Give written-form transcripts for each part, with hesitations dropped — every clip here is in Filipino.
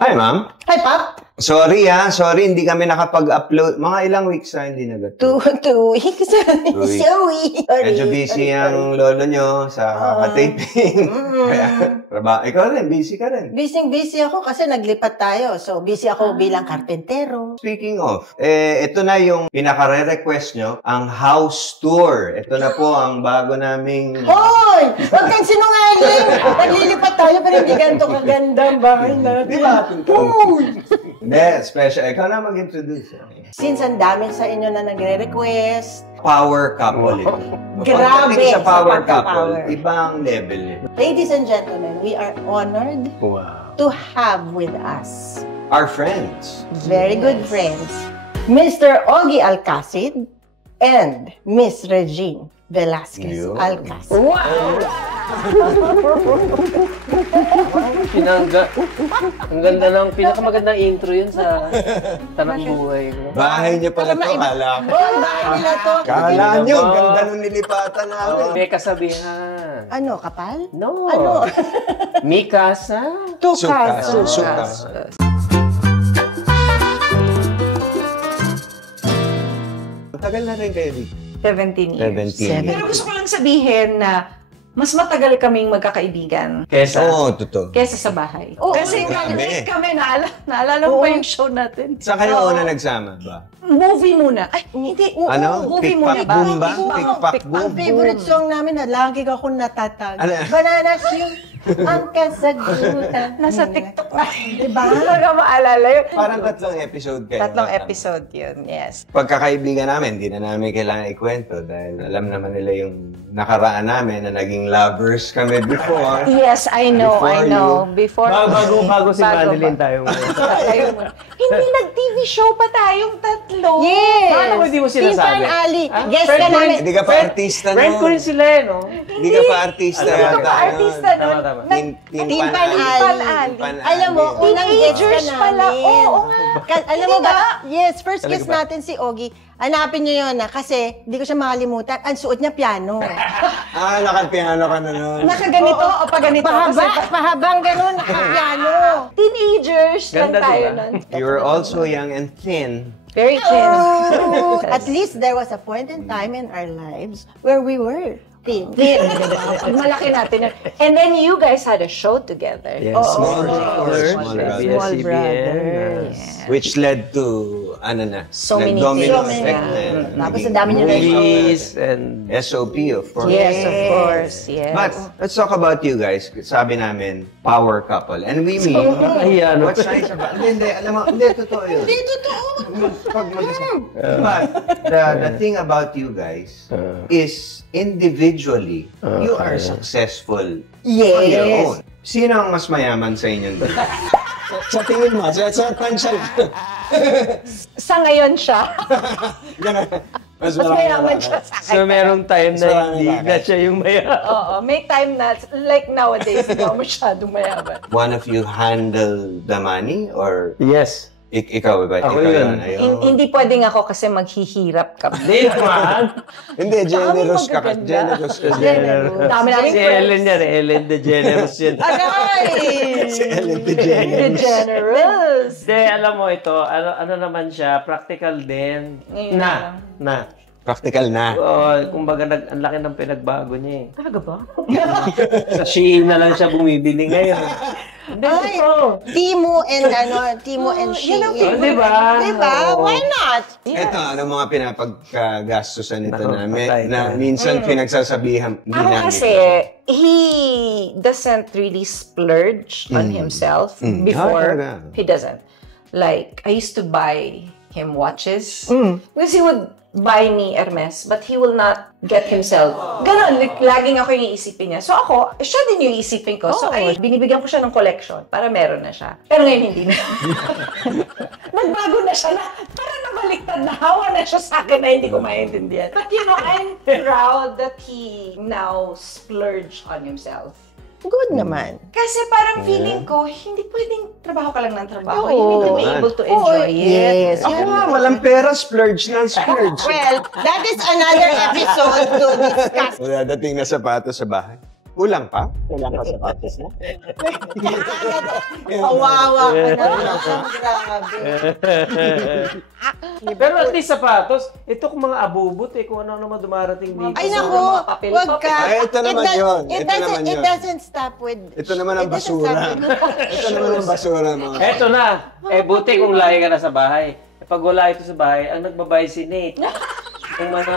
Hi, ma'am. Hi, Pop. Sorry hindi kami nakapag-upload. Mga ilang weeks na hindi nag-upload. 2 weeks. Sorry. Medyo busy ang lolo nyo sa taping. Ikaw rin, busy ka rin. Busy ako kasi naglipat tayo. So, busy ako bilang karpentero. Speaking of, ito na yung pinaka-request nyo, ang house tour. Ito na po ang bago naming... Hoy! Huwag kang sinungaling! Naglilipat tayo pero hindi ganito kaganda ang bahay natin. Di ba? Hindi, special. Ikaw na mag-introduce. Since ang dami sa inyo na nagre-request. Power couple ito. Grabe Pagdating sa power sa couple, pagka-power. ibang level eh. Ladies and gentlemen, we are honored to have with us Our friends. very good friends, Mr. Ogie Alcacid and Miss Regine Velasquez Yo. Alcacid. Wow! Ang ganda ng pinakamagandang intro yun sa tanang buhay ko. Bahay niyo pala ito, kala ko. Bahay nila to. Kala niyo, ganda nung nilipatan namin. May kasabihan. Ano, kapal? No. Ano? Mikasa. Tukas. Suka. Tagal na rin kayo dito. 17 years. 17 Pero gusto ko lang sabihin na mas matagal kaming magkakaibigan Kesa. Oo, totoo. kesa sa bahay. Oo, Kasi grabe. kami, naalala mo ba yung show natin? Saan kayo una nagsama ba? Movie muna. Ay, hindi. Ano? Movie Pikpak muna ba? boom ba? Oo, Pikpak Pikpak boom? Ang favorite song namin na lagi ako natatag. Ano? Banana Q. Ang kasagutan. Nasa TikTok na. Diba? Ano ka maalala yun? Parang 3 episode kayo. 3 episode yun, yes. Pagkakaibigan namin, hindi na namin kailangan ikwento dahil alam naman nila yung nakaraan namin na naging lovers kami before. Yes, I know. Before. Bago si Madeline tayo. Hindi nag-TV show pa tayong tatlo. Yes! Paano mo hindi mo sinasabi? Pinsan Ali. Guess Friend ka ko namin. Hindi ka pa artista Friend ko no? rin sila eh, no? Hindi ka pa artista. Hindi Hindi ka pa artista nun. Tama. Team Pan Ali. Alam mo, Oo. unang guest ka Teenagers pala. namin. Oo nga. Alam mo ba? Yes, first Talaga guest ba? natin si Ogie. Hanapin niyo yun kasi hindi ko siya makalimutan. Ang suot niya piano. Nakapiano ka na nun. Nakaganito o paganito. Pahabang ganun, nakapiano. Teenagers lang Ganda, tayo diba? nun. You were also young and thin. Very thin. Oh, at least there was a point in time in our lives where we were thin. Malaki natin yun. And then you guys had a show together. Yes. Small Brothers. Brothers. Small CBN. Brothers. Which led to, So many domino things. effect So many. na. Tapos ang dami niyo na Movies and... SOP, of course. Yes, of course. Yes. But let's talk about you guys. Sabi namin, power couple. And we mean, Nakakahiya, no? what's nice about... Hindi, alam mo, hindi, totoo yun. Hindi, totoo. But the thing about you guys is individually, you are successful on your Yes. own. Sino ang mas mayaman sa inyong dalawa? Sa tingin mo, sa tansya. Sa ngayon siya. Mas Mas mayaman siya sa akin. So, merong time na Mas marami hindi bakit? na siya yung mayaman. Oo, may time na, like nowadays, hindi ako masyadong mayaman. One of you handle the money or Yes. ikaw ba? Ako Ikaw yun. Ayun. Hindi pwedeng ako kasi maghihirap ka. Hindi naman. Hindi, generous ka. magaganda. Generous ka. Generous. Dami namin Si Ellen yan, Ellen DeGeneres yun. Agay! Si Ellen DeGeneres. Generous. Hindi, alam mo ito, ano naman siya, practical din. Ngayon Na. Practical na. Kumbaga, ang laki ng pinagbago niya eh. Talaga ba? Sa Shein na lang siya bumibili ngayon. Ay, Timo and Shein. Diba? Diba? Why not? Ito, ano mga pinapagkagastusan nito Nako, namin patay na ka. minsan pinagsasabihan Ako namin. kasi, he doesn't really splurge on himself before. talaga? He doesn't. Like, I used to buy him watches. Because he would buy me Hermes, but he will not get himself. Ganon, laging ako yung iisipin niya. So ako, siya din yung iisipin ko. So ay, binibigyan ko siya ng collection para meron na siya. Pero ngayon hindi na. Nagbago na siya na, parang nabaliktad na hawa na siya sa akin na hindi ko maintindihan. But you know, I'm proud that he now splurged on himself. Good naman. Kasi parang feeling ko, hindi pwedeng trabaho ka lang ng trabaho. Oo. You need to be able to enjoy it. Yes. Ako nga, walang pera, splurge na splurge. Well, that is another episode to discuss. Wala dating na sapatos sa bahay. Kulang pa? Kailangan ka sapatos mo. Kawawa ka na. Grabe. Pero at least sapatos, ito kung mga abubot kung ano naman dumarating dito. Ay, naku, wag ka. Ay, ito naman yun. It doesn't stop with... Ito naman ang basura. Ito naman ang basura, mga. Eto na. Buti kung lagi ka na sa bahay. Pag wala ito sa bahay, ang nagbabay si Nate. Yung mga...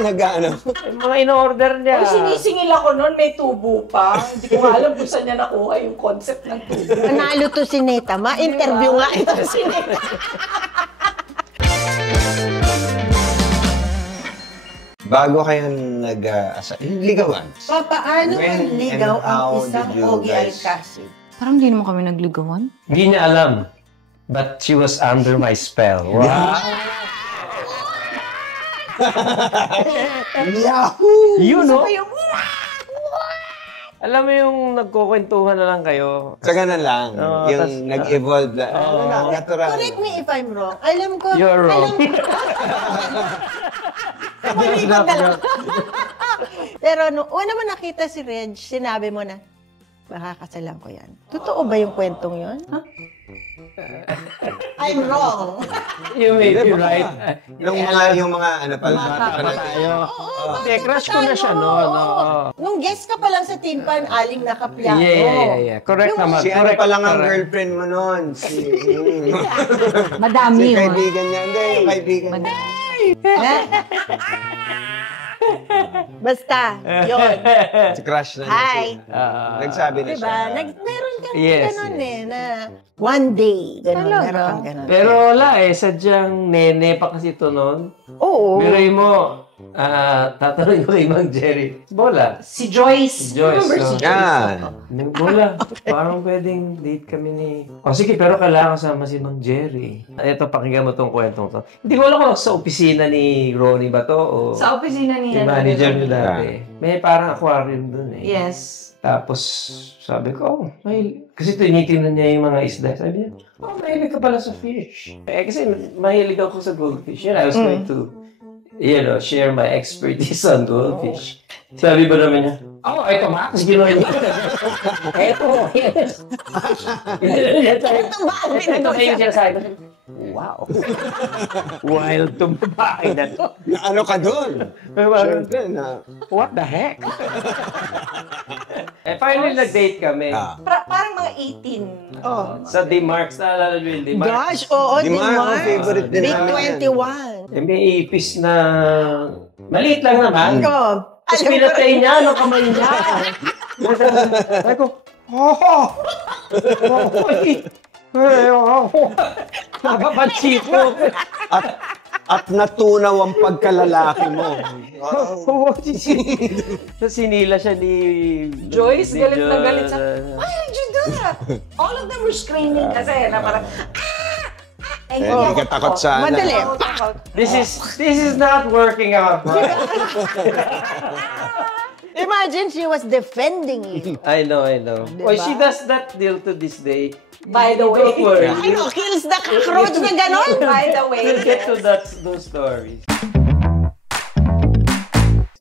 Nag-ano? Yung mga in-order niya. Ay, sinisingil ako noon, may tubo pa. Hindi ko alam kung saan niya nakuha yung concept ng tubo. Nanalo to si Neta. Ma-interview nga ito si Neta. Bago kayo ligawan. Paano When manligaw and how ang isang did you Ogie guys- Alcacid? Parang hindi naman kami nagligawan. Hindi niya alam. But she was under my spell. Wow! Yahoo! You know? Alam mo yung nagkukwentuhan na lang kayo. Sa ganun lang. Oo, Yung nag-evolve na. Natural. Correct me if I'm wrong. Alam ko. You're wrong. Kumalikot ka lang. Pero una mo nakita si Reg, sinabi mo na, makakasalan ko yan. Totoo ba yung kwentong yun? Huh? I'm wrong. You made it right. Yung mga ano pala. Hindi, crush ko na siya noon. Nung guest ka pa lang sa Tin Pan, aling nakapiano. Yeah. Correct naman. Si ano Correct, pa lang ang correct. girlfriend mo noon? Madami Si yun. kaibigan niya. Hindi, yung kaibigan niya. Basta, yun. Si crush na Hi. niya. Nagsabi na Diba? siya. Meron kang Yes, ganun na one day. Ganun, Talaga? meron kang ganun. Pero wala sadyang nene pa kasi ito noon. Oo. Biray mo, tatanungin ko kay Mang Jerry. Bola. Si Joyce. Si Joyce, Remember si no? Joyce? Yan. Bola. Parang pwedeng date kami ni... Sige, pero kailangan kasama si Mang Jerry. Ito, pakinggan mo tong kwentong to. Hindi ko alam kung sa opisina ni Ronnie ba to o... Sa opisina niya. Yung manager niyo dati. May parang aquarium dun Yes. Tapos, sabi ko, kasi tinitingnan niya yung mga isda. Sabi niya, mahilig ka pala sa fish. Kasi mahilig ako sa goldfish. I was going to, share my expertise on goldfish. Sabi ba naman niya, ito Max, ginawa niya. Ito, yes. Ito kayo yung sinasabi ko. Wow. Wild tong babae na to. Ano ka doon? Siyempre na. What the heck? Finally, nag-date kami. Parang mga 18. Sa D-Marks, naalala nyo yung D-Marks? Gosh, oo, Di di ba? ba? Favorite din Big namin. 21. May ipis na maliit lang naman. Ko, Tapos alam ko pinatay niya, kamay niya. Sabi ko, Nakapatsiko. At natunaw ang pagkalalaki mo. Sinila siya ni Joyce, ni galit na galit sa... Jo- Why did you do that? All of them were screaming kasi na parang... Hindi ka takot sa... Madali. This is not working out. Imagine she was defending you. I know. Oh, she does that deal to this day. By the way. Don't worry. Ano, kills the cockroach na gano'n? By the way. We'll get to those stories.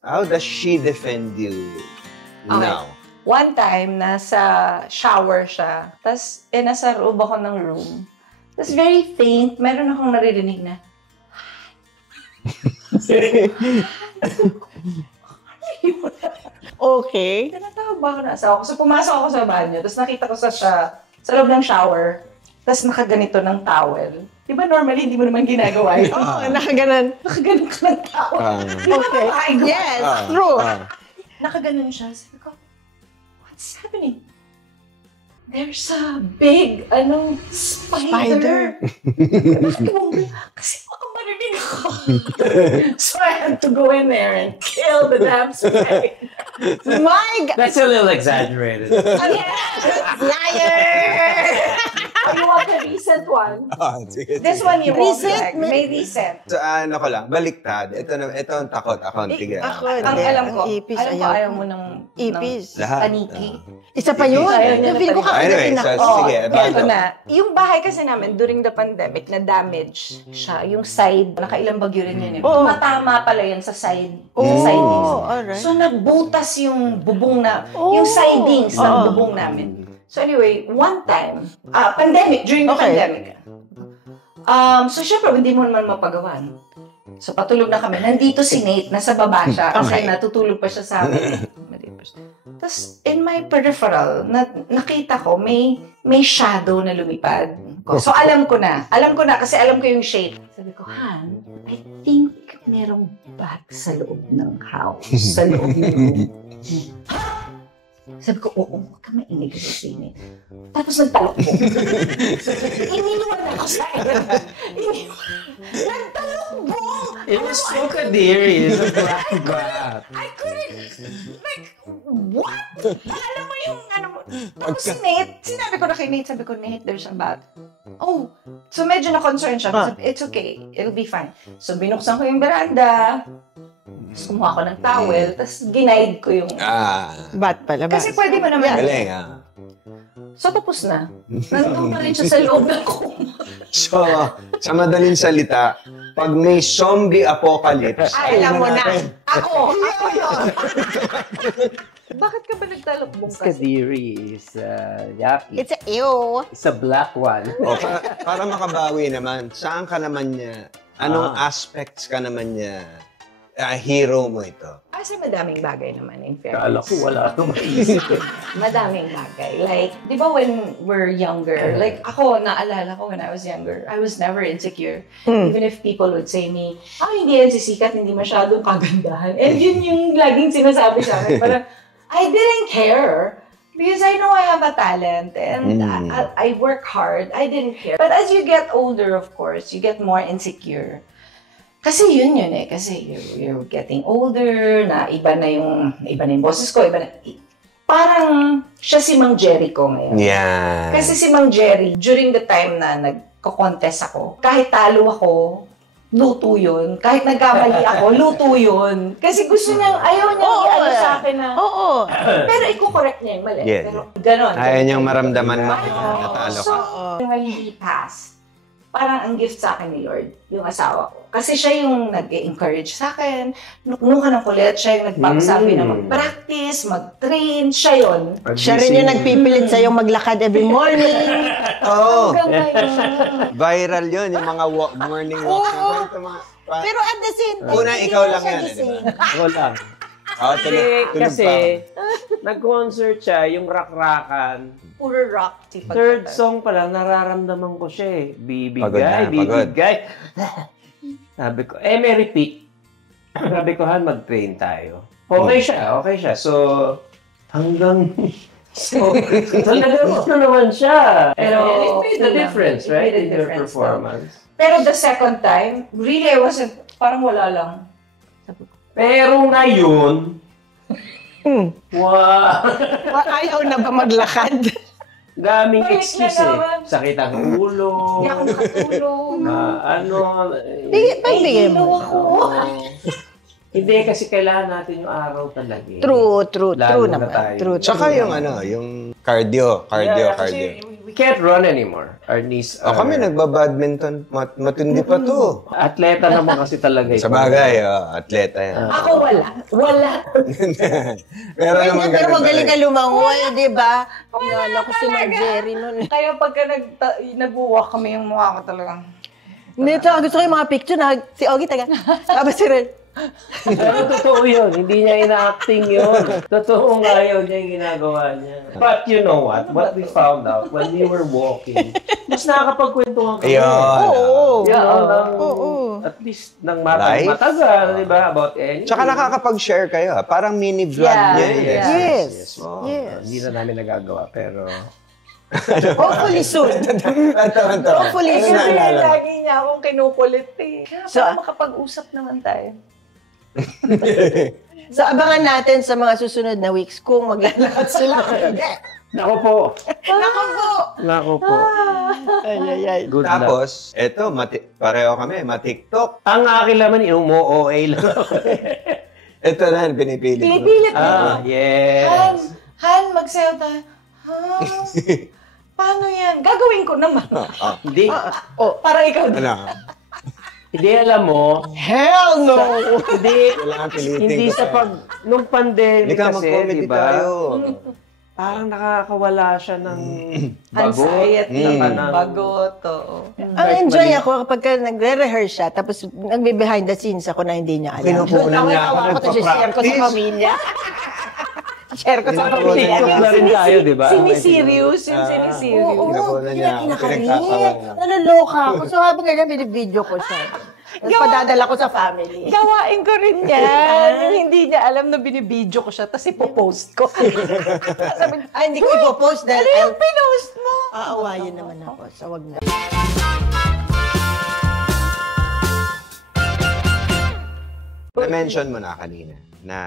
How does she defend you now? One time, nasa shower siya. Tapos, nasa loob ako ng room. Tapos, very faint. Meron akong naririnig na, Okay. tinatawag ba ako na asawa ko? So, pumasok ako sa banyo. Tapos, nakita ko siya sa loob ng shower. Tapos, nakaganito ng towel. Diba normally, hindi mo naman ginagawa yun? Oo, nakaganon. Nakaganon ka ng towel. Di ba Okay. babae ko? Yes, true. Nakaganon siya. Sabi ko, what's happening? There's a big, spider. Kasi baka marinig ako. So I had to go in there and kill the damn spider. My God! That's a little exaggerated. Liar! You want the reason recent one. Sige, This one you won't Recent? like. May recent. So, ano ko lang, baliktad. Ito ang takot ako. Tigil. Ako, Ang hindi. alam ko, Ang ipis, ayaw mo ng Ipis. Lahat. paniki. Isa pa yun. Ayaw niya na Feel ko talaga. Anyway, kakagatin so, ako. sige. Ito na. Yung bahay kasi namin during the pandemic na damage siya. Yung side, nakailang bagyo rin yun. Oo. Tumatama pala yun sa side. Oh, Sa sidings. alright. So nagbutas yung bubong na, Oh. yung sidings ng Oo. bubong namin. So anyway, one time, pandemic, during the Okay. pandemic. So syempre, hindi mo naman mapagawan. So patulog na kami. Nandito si Nate, nasa baba siya kasi Okay. natutulog pa siya sa amin. Tapos in my peripheral, nakita ko may shadow na lumipad. So alam ko na kasi alam ko yung shape. Sabi ko, Han, I think merong bat sa loob ng house, sa loob ng room. Sabi ko, oo, huwag ka mainig kasi sini. Tapos nagtalok ko. Iniwan ako sa nagtalok mo! It was so kadiri. It's a black bat. I couldn't, like, what? Alam mo yung, tapos si Nate, sinabi ko na kay Nate, sabi ko, Nate, there's a bat. Oh, so medyo na-concern siya. Sabi, it's okay, it'll be fine. So binuksan ko yung veranda, sumuha ko ng towel, tapos ginaid ko yung... Bat pala, bat. Kasi pwede mo naman. Galing, So tapos na. Nandun pa rin siya sa loob ng kuma. So, sa madaling salita, pag may zombie apocalypse, Alam mo na. Ako yun. Bakit ka ba nagtalokbong It's kasi? kadiri. It's yaki. It's a ew. It's a black one. para makabawi naman, saan ka naman niya, anong aspects ka naman niya, hero mo ito? Kasi madaming bagay naman, in Kala fairness. ko wala akong maisip. Madaming bagay. Like, di ba when we're younger, like ako, naalala ko when I was younger, I was never insecure. Even if people would say me, hindi yan sisikat, hindi masyadong kagandahan. And yun yung laging sinasabi sa akin. Parang, I didn't care. Because I know I have a talent and I work hard. I didn't care. But as you get older, of course, you get more insecure. Kasi yun eh. Kasi you're getting older, iba na yung boses ko, parang siya si Mang Jerry ko ngayon. Yeah. Kasi si Mang Jerry, during the time na nagko-contest ako, kahit talo ako, luto yun. Kahit nagkamali ako, luto yun. Kasi gusto niya, ayaw niya i-ano sa akin na, Oo. pero i-correct niya yung mali. Yeah. Pero ganon. Ayaw niyang maramdaman na natalo So, ka. when he passed, parang ang gift sa akin ni Lord, yung asawa ko. Kasi siya yung nag-encourage sa akin, nukno ka ng kulit, siya yung nagpagsabi na mag-practice, mag-train, siya yun. Siya rin yung nagpipilit sa'yo maglakad every morning. Oo. Hanggang ngayon. Viral yun, yung mga morning walks. Pero at the same time, Una, hindi ikaw mo lang siya yan, gising. Wala. Tulog Kasi, pa. nag-concert siya, yung rak-rakan. Puro rock. Third song pa lang, nararamdaman ko siya eh. Pagod na, Bibigay. Sabi ko, may repeat. Sabi ko, Han, mag-train tayo. Okay siya. So, hanggang... So, talaga gusto naman siya. Pero, the difference, right? In their performance. Pero the second time, really, I wasn't, parang wala lang. Pero ngayon, wow! Ayaw na ba maglakad? Daming Balik excuse na naman. Sakit ang ulo. Hindi ako makatulog. Pagbigay mo. ako. Hindi, kasi kailangan natin yung araw talaga. True Lalo na naman. tayo. True. Tsaka yung cardio. Kasi we can't run anymore. Our knees are... Kami nagbabadminton, matindi pa to. Atleta naman kasi talaga. Sa bagay, atleta yan. Ako wala. Pero naman Pero magaling ka ganun lumangoy, di ba? Wala ko si Mang Jerry nun. Kaya pagka nag-walk kami yung mukha ko talagang. Hindi, gusto ko yung mga picture na si Ogie taga. Tapos si Ren. Pero totoo yun. Hindi niya ina-acting yun. Totoo nga yun yung ginagawa niya. But you know what? What we found out when we were walking, mas nakakapagkwentuhan kami. Oo. Oo. At least nang matagal, di ba? About anything. Tsaka nakakapag-share kayo. Parang mini-vlog niya yun. Yes. Hindi na namin nagagawa, pero... Hopefully soon. Hopefully Kasi soon. lagi niya akong kinukulit eh. So, makapag-usap naman tayo. So, abangan natin sa mga susunod na weeks kung maglalakad sila. Nako po. Nako po. Ay. Good luck. Tapos, eto, pareho kami, matiktok. Ang akin naman, yung OA lang. Ito na, pinipilit mo. Pinipilit mo. Yes. Han, magsayaw tayo. Paano yan? Gagawin ko naman. Hindi. Parang ikaw din. Ano? Hindi alam mo. Hell no! Kailangan pilitin Hindi ko sa tayo. nung pandemic Hindi ka kasi, mag-comedy di ba? tayo. Parang nakakawala siya ng Anxiety, ng- bagot. Ang enjoy ako kapag nagre-rehearse siya, tapos nagbe-behind the scenes ako na hindi niya alam. Kinukunan niya ako, Tawa-tawa ko, share ko sa nagpa-practice. pamilya. Share ko sa Kinukunan pamilya. niya. TikTok na rin tayo, di ba? Siniserious, yung siniserious. Oo, Kinukunan niya ako, pinagtatawa niya. Naloloka ako. So habang ganyan, binibideo ko siya. Tapos padadala ko sa family. Gawain ko rin yan. Yung hindi niya alam na binibideo ko siya, tapos ipopost ko. Sabi, Ay, hindi ko ipopost dahil ano yung pinost mo? aawayin naman ako. So wag na. Na-mention mo na kanina na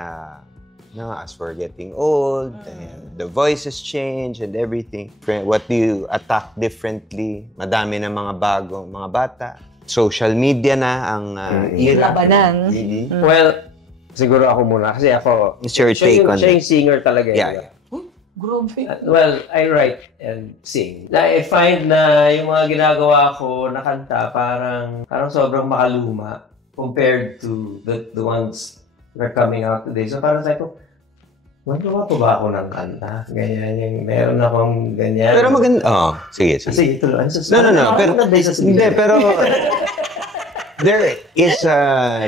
as we're getting old, and the voices change and everything. What do you attack differently? Madami na mga bagong mga bata. Social media na ang era. Labanan. Well, siguro ako muna. Kasi ako, It's your take on siya it. yung singer talaga. Yeah, di ba? yeah. Grabe. Well, I write and sing. I find na yung mga ginagawa ko na kanta parang sobrang makaluma compared to the ones that are coming out today. So parang sabi ko, magawa pa ba ako ng kanta? Ganyan, yung meron akong ganyan. Pero maganda. Oh, sige. Sige, tuloy. No. Pero, hindi, pero there is a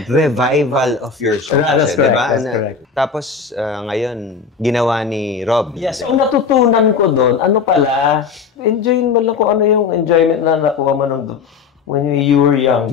revival of your songs, That's di correct, ba? that's correct. Tapos, ngayon, ginawa ni Rob. Yes, ang natutunan ko doon, ano pala, enjoyin mo lang kung ano yung enjoyment na nakuha mo nung when you were young.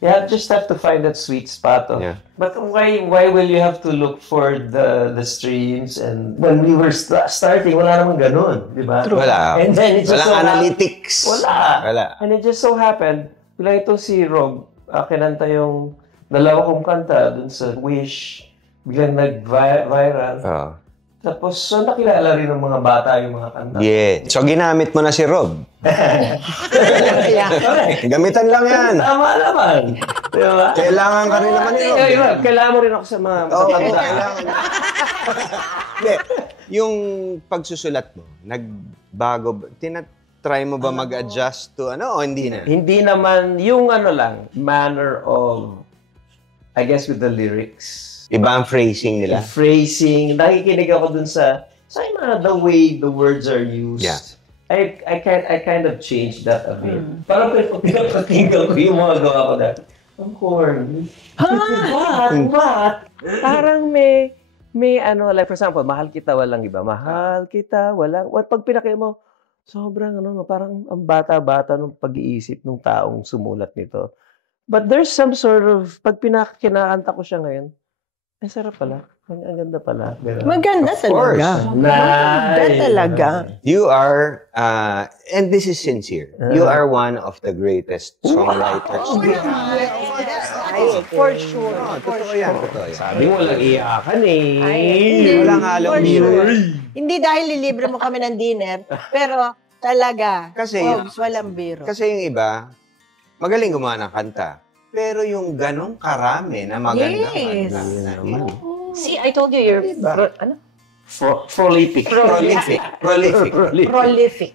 You just have to find that sweet spot. Yeah. But why will you have to look for the streams? And when we were starting, wala namang ganun, di ba? Wala. And then it just Walang so analytics. Wala. And it just so happened, bigla ito si Rob, kinanta yung dalawa kong kanta dun sa Wish, biglang nag-viral. Oh. Tapos, so nakilala rin ng mga bata yung mga kanta. Yeah. So, ginamit mo na si Rob. Gamitan lang yan. Tama naman. Di ba? Kailangan ka rin naman ni Rob. Kailangan mo rin ako sa mga Oo, matanda. kailangan. Hindi. Yung pagsusulat mo, nagbago ba? Try mo ba mag-adjust to ano o hindi na? Hindi naman, yung ano lang, manner of, I guess with the lyrics. Iba ang phrasing nila? Phrasing. Nakikinig ako dun sa mga the way the words are used. Yeah. I kind of changed that a bit. Parang pinapakinggan ko yung mga gawa ko dati. Ang corny. What? Parang may ano, like for example, mahal kita walang iba. Mahal kita walang, pag pinakita mo, sobrang ano, parang ang bata-bata ng pag-iisip ng taong sumulat nito. But there's some sort of, pag kinakanta ko siya ngayon, ay sarap pala. Ang ganda pala. Maganda talaga. Maganda talaga. You are, and this is sincere, you are one of the greatest songwriters. For sure. Totoo yan. Sabi mo, walang iyakan eh. Walang halong biro. Hindi dahil lilibre mo kami ng dinner, pero talaga, Kasi, walang biro. Kasi yung iba, magaling gumawa ng kanta. Pero yung ganong karami na magandang kanta. See, I told you you're ano? Prolific. Prolific. Prolific.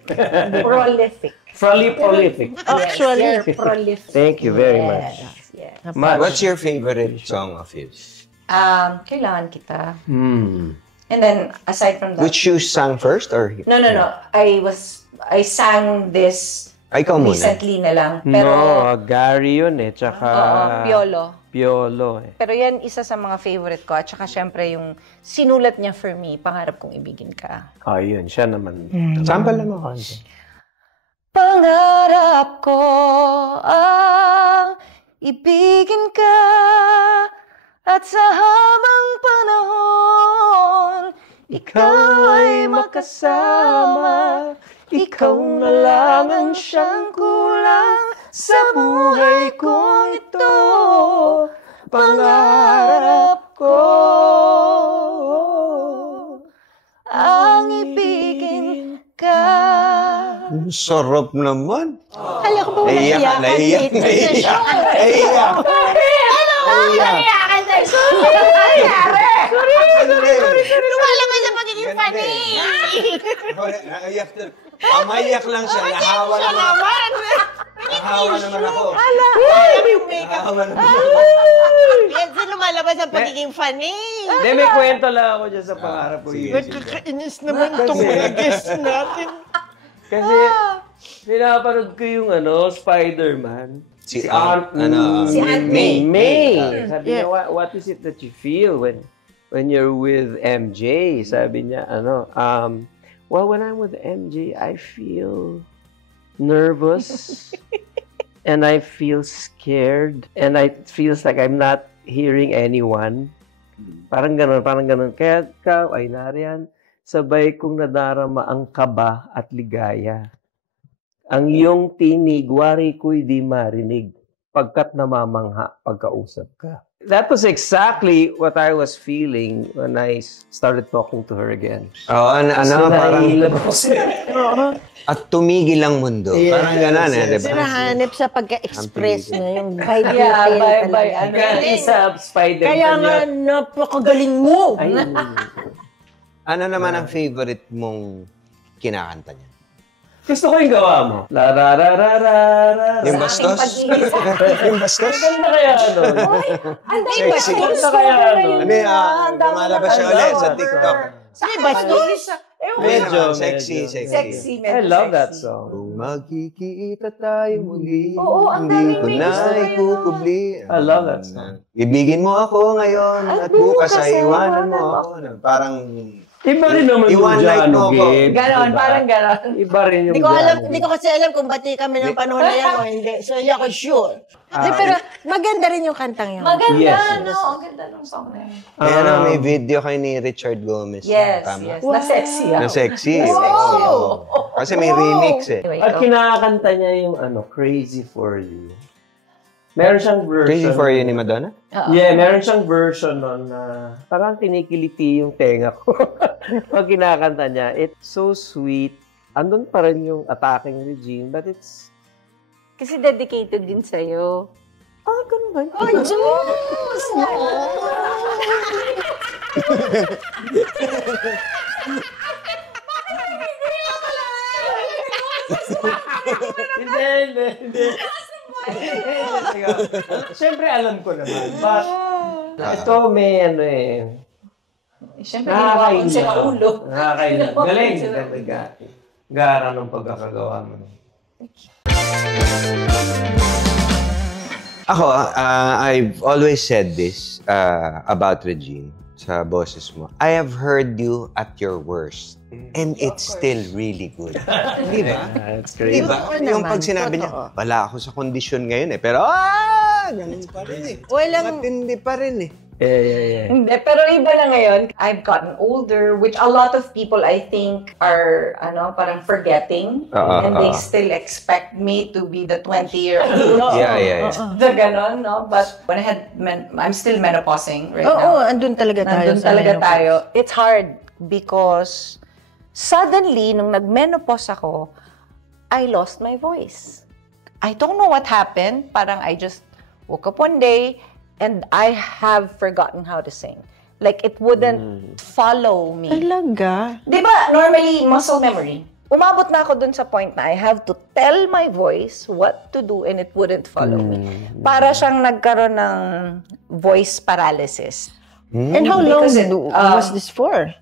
Actually, You're prolific. Thank you very much. Yes. What's your favorite song of his? Kailangan kita. And then, aside from that, Which you sang first or? no. I sang this Ikaw muna. recently na lang. Pero, No, Gary yun eh. Tsaka... Piolo. eh. Pero yan, isa sa mga favorite ko. At saka, syempre, yung sinulat niya for me, Pangarap Kong Ibigin Ka. Oh, yun. Siya naman. Sample naman ako. Pangarap ko ang ibigin ka at sa habang panahon ikaw ay makasama. Ikaw na lang ang siyang kulang sa buhay ko ito. Pangarap ko ang ibigin Ang sarap naman. Kala ko ba wala iyakan? Naiyak. Lumalabas sa pagiging funny. Mamayak lang siya. Nahawa naman. Nahawa naman ako. Nahawa naman ako. Yan sa lumalabas sa pagiging funny. Hindi, may kwento lang ako dyan sa pangarap ko. Nagkakainis naman itong mga guests natin. Kasi, pinapanood ko yung Spider-Man. Si Aunt Si Aunt May. Sabi niya, what is it that you feel when you're with MJ? Sabi niya, well, when I'm with MJ, I feel nervous and I feel scared and it feels like I'm not hearing anyone. Parang ganun. Kaya ikaw ay nariyan, sabay kong nadarama ang kaba at ligaya. Ang iyong tinig, wari ko'y di marinig, pagkat namamangha pagkausap ka. That was exactly what I was feeling when I started talking to her again. Parang... At tumigil ang mundo. Yeah. Parang gano'n diba? Sinahanap sa pagka-express niya, yung by detail by talaga. Sa Spider-Man. Kaya nga, napakagaling mo. Ano naman ang favorite mong kinakanta niya? Gusto ko yung gawa mo. La ra ra ra ra ra. Yung bastos? Yung bastos? Ganda kaya Sexy. Ganda kaya lumalabas siya ulit sa TikTok. May bastos? Medyo sexy. I love that song. Kung magkikita tayo muli, Oo, ang hindi ko daming na gusto ikukubli. I love that song. Ibigin mo ako ngayon at bukas ay iwanan mo ako. Parang... Iba rin naman yung Iwan like mo ako. Gabe. Ganon, parang ganon. Iba rin yung Hindi ko kasi alam kung bati kami ng panahon na yan o hindi. So, hindi ako sure. Pero maganda rin yung kantang yun. Maganda, Yes. Ang ganda ng song na yun. Kaya may video kay ni Richard Gomez. Yes. Tama? Na sexy. Na sexy. Wow! Kasi may remix eh. Anyway, At kinakanta niya yung Crazy For You. Meron siyang version. Crazy For You ni Madonna? Yeah, meron siyang version nun na parang kinikiliti yung tenga ko. Pag kinakanta niya, it's so sweet. Andun pa rin yung attacking regime, but it's... Kasi dedicated din sa'yo. ganun ba? Oh, Diyos! Hindi. Siyempre, alam ko naman. But, ito may Siyempre, hinawakan sa ulo. Nakakailan. Galing. Gara ng pagkakagawa mo. Ako, I've always said this about Regine sa boses mo. I have heard you at your worst. And it's still really good. Di ba? That's great. Di ba? Yung pag sinabi niya, wala ako sa kondisyon ngayon eh. Pero, ganun pa rin eh. Matindi pa rin eh. Yeah. Hindi, pero iba na ngayon. I've gotten older, which a lot of people I think are parang forgetting. And they still expect me to be the 20-year-old. Yeah. The ganon, no? But when I'm still menopausing right now. Oo, andun talaga tayo. Nandun talaga tayo. It's hard because suddenly, nung nag-menopause ako, I lost my voice. I don't know what happened. Parang I just woke up one day and I have forgotten how to sing. Like, it wouldn't follow me. Talaga? Di ba, normally, muscle memory. Umabot na ako dun sa point na I have to tell my voice what to do and it wouldn't follow me. Para siyang nagkaroon ng voice paralysis. And how long Because was this for?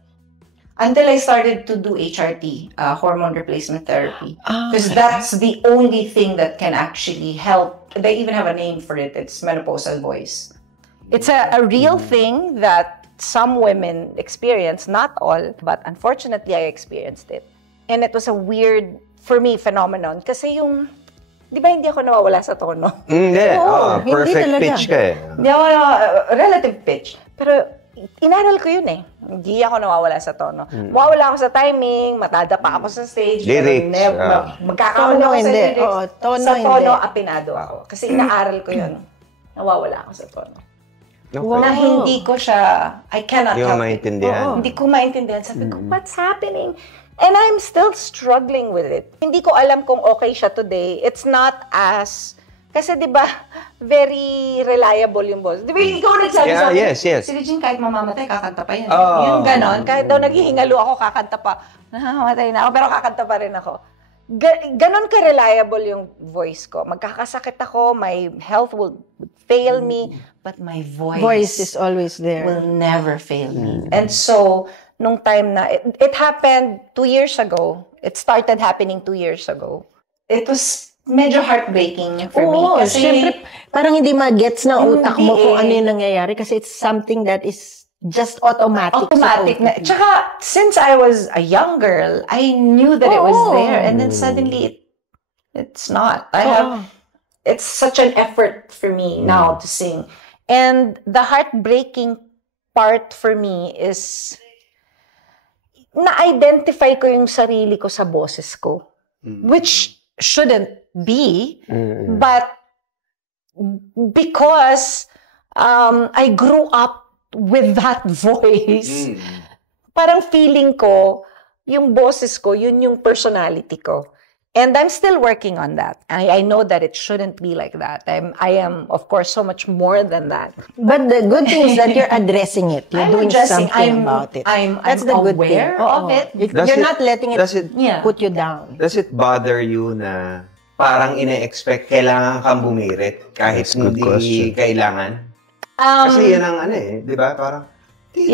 Until I started to do HRT, hormone replacement therapy. Because that's the only thing that can actually help. They even have a name for it. It's menopausal voice. It's a real thing that some women experience, not all, but unfortunately I experienced it. And it was a weird, for me, phenomenon. Kasi yung, di ba hindi ako nawawala sa tono? Hindi. Perfect talaga. pitch ka eh. Hindi ako relative pitch. Pero inaral ko yun eh. Hindi ako nawawala sa tono. Mawawala ako sa timing, matadapa ako sa stage. Lyrics. Magkakaroon Tono ako sa hindi. lyrics. Oo, tono sa tono, hindi. apinado ako. Kasi inaaral ko yun. Nawawala ako sa tono. Okay. Na hindi ko siya, I cannot Hindi mo help it. maintindihan. Hindi ko maintindihan. Sabi ko, what's happening? And I'm still struggling with it. Hindi ko alam kung okay siya today. It's not as... Kasi di ba, very reliable yung boss. Di ba, ikaw nagsabi sa akin, yes. Si Regine, kahit mamamatay, kakanta pa yan. Yung ganon, kahit daw naghihingalo ako, kakanta pa. Namamatay na ako, pero kakanta pa rin ako. Ganon ka-reliable yung voice ko. Magkakasakit ako, my health will fail me, but my Voice is always there. will never fail me. And so, nung time na, it happened 2 years ago. It started happening 2 years ago. It was medyo heartbreaking for me. Oo, Kasi, syempre, parang hindi magets ng utak mo Hindi kung ano yung nangyayari kasi it's something that is just automatic. automatic na. Tsaka, since I was a young girl, I knew that it was there. And then suddenly, it's not. It's such an effort for me now to sing. And the heartbreaking part for me is na-identify ko yung sarili ko sa boses ko. Which shouldn't be. But because I grew up with that voice, parang feeling ko, yung boses ko, yun yung personality ko. And I'm still working on that. I know that it shouldn't be like that. I am, of course, so much more than that. But the good thing is that you're addressing it. You're doing something about it. That's the good thing. Of it. You're not letting it put you down. Does it bother you na parang ine-expect kailangan kang bumirit kahit hindi kailangan? Kasi yan ang di ba? Parang, di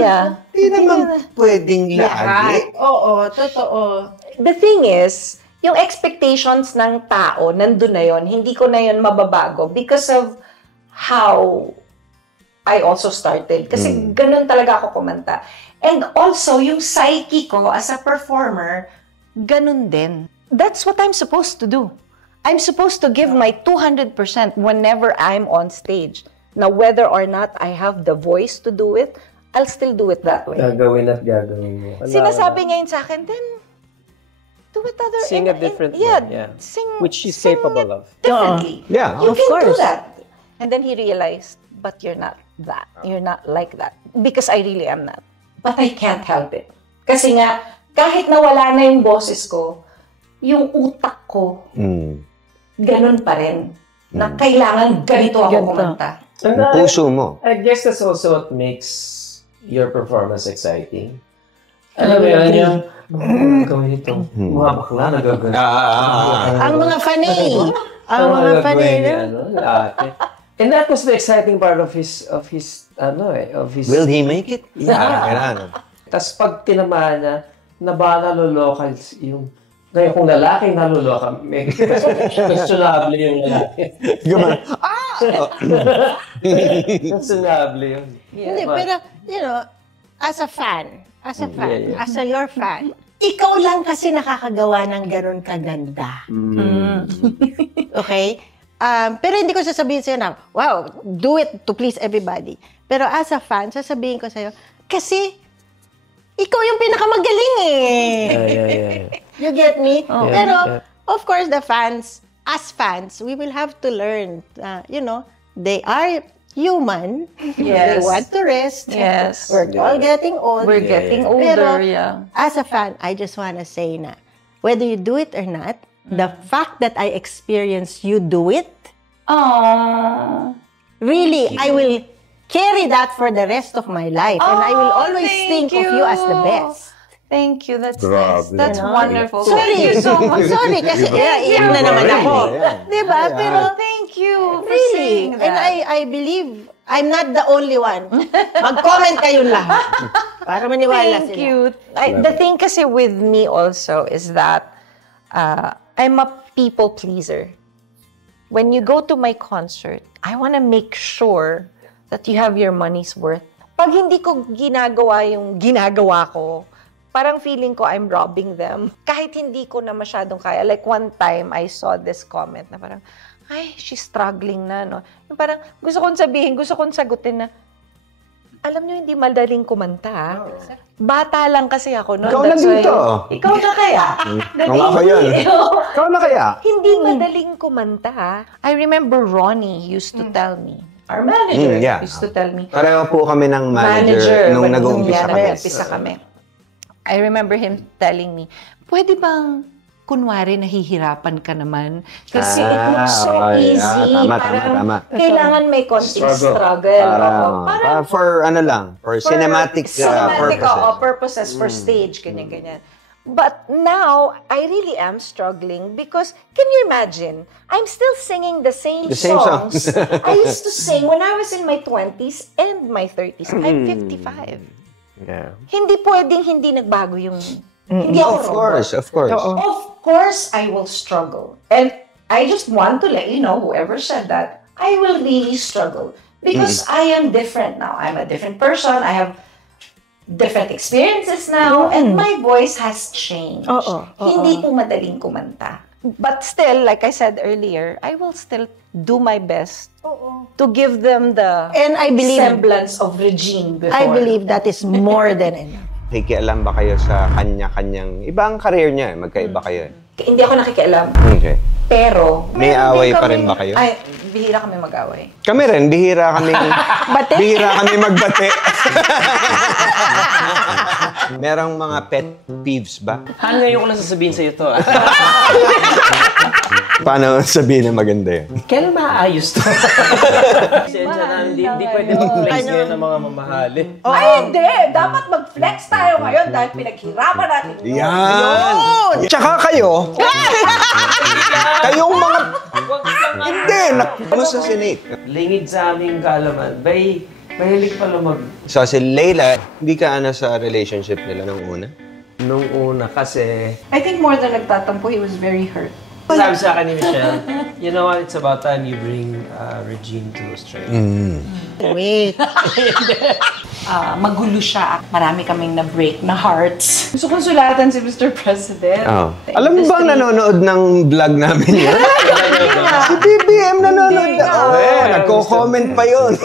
naman pwedeng lagi. Oo, totoo. The thing is, yung expectations ng tao, nandun na yon, hindi ko na yon mababago because of how I also started. Kasi ganun talaga ako kumanta. And also, yung psyche ko as a performer, ganun din. That's what I'm supposed to do. I'm supposed to give my 200% whenever I'm on stage. Now, whether or not I have the voice to do it, I'll still do it that way. Gagawin at gagawin mo. Sinasabi niya yun sa akin, then, do it other... Sing a different way. Yeah. Which she's capable of. Differently. Yeah, You of can do course. that. And then he realized, but you're not that. You're not like that. Because I really am not. But I can't help it. Kasi nga, kahit nawala na yung boses ko, yung utak ko, ganun pa rin. Na kailangan ganito ako kumanta. Yung puso mo. I guess that's also what makes your performance exciting. Alam mo yun, gawin ito. Mga bakla nagagawin. Ang mga funny. Ang mga funny. And that was the exciting part of his Will he make it? Tapos pag tinamaan na, nabala loloka yung ngayon kung lalaking naluloka, may questionable yung lalaki. Questionable yun. Hindi, pero, as a fan, as your fan, ikaw lang kasi nakakagawa ng ganun kaganda. Okay? Pero hindi ko sasabihin sa'yo na, wow, do it to please everybody. Pero as a fan, sasabihin ko sa'yo, kasi, ikaw yung pinakamagaling You get me? Pero, of course, the fans, as fans, we will have to learn, they are human. Yes. They want to rest. Yes. We're all getting old. We're getting Pero, older, as a fan, I just want to say na, whether you do it or not, the fact that I experience you do it, really, I will carry that for the rest of my life. And I will always think of you as the best. Thank you. That's nice. That's wonderful. Sorry. Thank you so much. Sorry, kasi iiyak na naman ako. Diba? Pero, Thank you for really, saying that. and I believe I'm not the only one. Mag-comment kayong lahat. Para maniwala Thank sila. you. The thing kasi with me also is that I'm a people pleaser. When you go to my concert, I want to make sure that you have your money's worth. Pag hindi ko ginagawa yung ginagawa ko, parang feeling ko I'm robbing them. Kahit hindi ko na masyadong kaya. Like one time, I saw this comment na parang, ay, she's struggling na, no? Yung parang, gusto kong sagutin na, alam nyo, hindi madaling kumanta, ha? Bata lang kasi ako, no? Ikaw na dito. Ikaw na kaya? Kung ako yun. Ikaw na kaya? Hindi madaling kumanta, ha? I remember Ronnie used to tell me, our manager used to tell me, Pareho po kami ng manager nung nag-uumpisa kami. Nag-uumpisa kami. I remember him telling me, pwede bang kunwari nahihirapan ka naman? Kasi it looks so easy. Tama. Kailangan may konting struggle. Parang for ano lang, for cinematic purposes. Purposes for stage, ganyan. But now, I really am struggling because, can you imagine? I'm still singing the same songs I used to sing when I was in my 20s and my 30s. I'm 55. Yeah. Hindi pwedeng hindi nagbago yung... Hindi ako robot. Of course. Of course, I will struggle. And I just want to let you know, whoever said that, I will really struggle. Because I am different now. I'm a different person. I have different experiences now. And my voice has changed. Hindi po madaling kumanta. But still, like I said earlier, I will still do my best to give them the And I believe, semblance of Regine before. I believe that is more than enough. Nakikialam ba kayo sa kanya-kanyang ibang career niya? Magkaiba kayo. Hindi ako nakikialam. Okay. Pero, May meron away din pa rin ba kayo? Ay, bihira kami mag-away. Kami rin, bihira kami magbate. Merong mga pet peeves ba? Han, ngayon ko lang sasabihin sa'yo to. Paano sabihin na maganda yun? Kailan maayos to? Sensya na, hindi pwede mag-flex ngayon ng mga mamahali. Ay, hindi! Dapat mag-flex tayo ngayon dahil pinaghirapan natin. Yan! Tsaka kayo, kayong mga... Hindi! Ano sa Senate? Lingid sa aming kaalaman, mahilig pala So si Leila, hindi ka sa relationship nila nung una? Nung una kasi... I think more than nagtatampo, he was very hurt. Sabi sa akin ni Michelle, you know what, it's about time you bring Regine to Australia. Wait. Magulo siya. Marami kaming na-break na hearts. Gusto kong sulatan si Mr. President. Oh. Alam mo bang nanonood ng vlog namin yun? Si BBM nanonood na. Nagko-comment pa yun.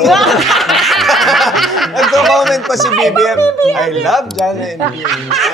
Nagko-comment pa si BBM. I love Jana and BBM.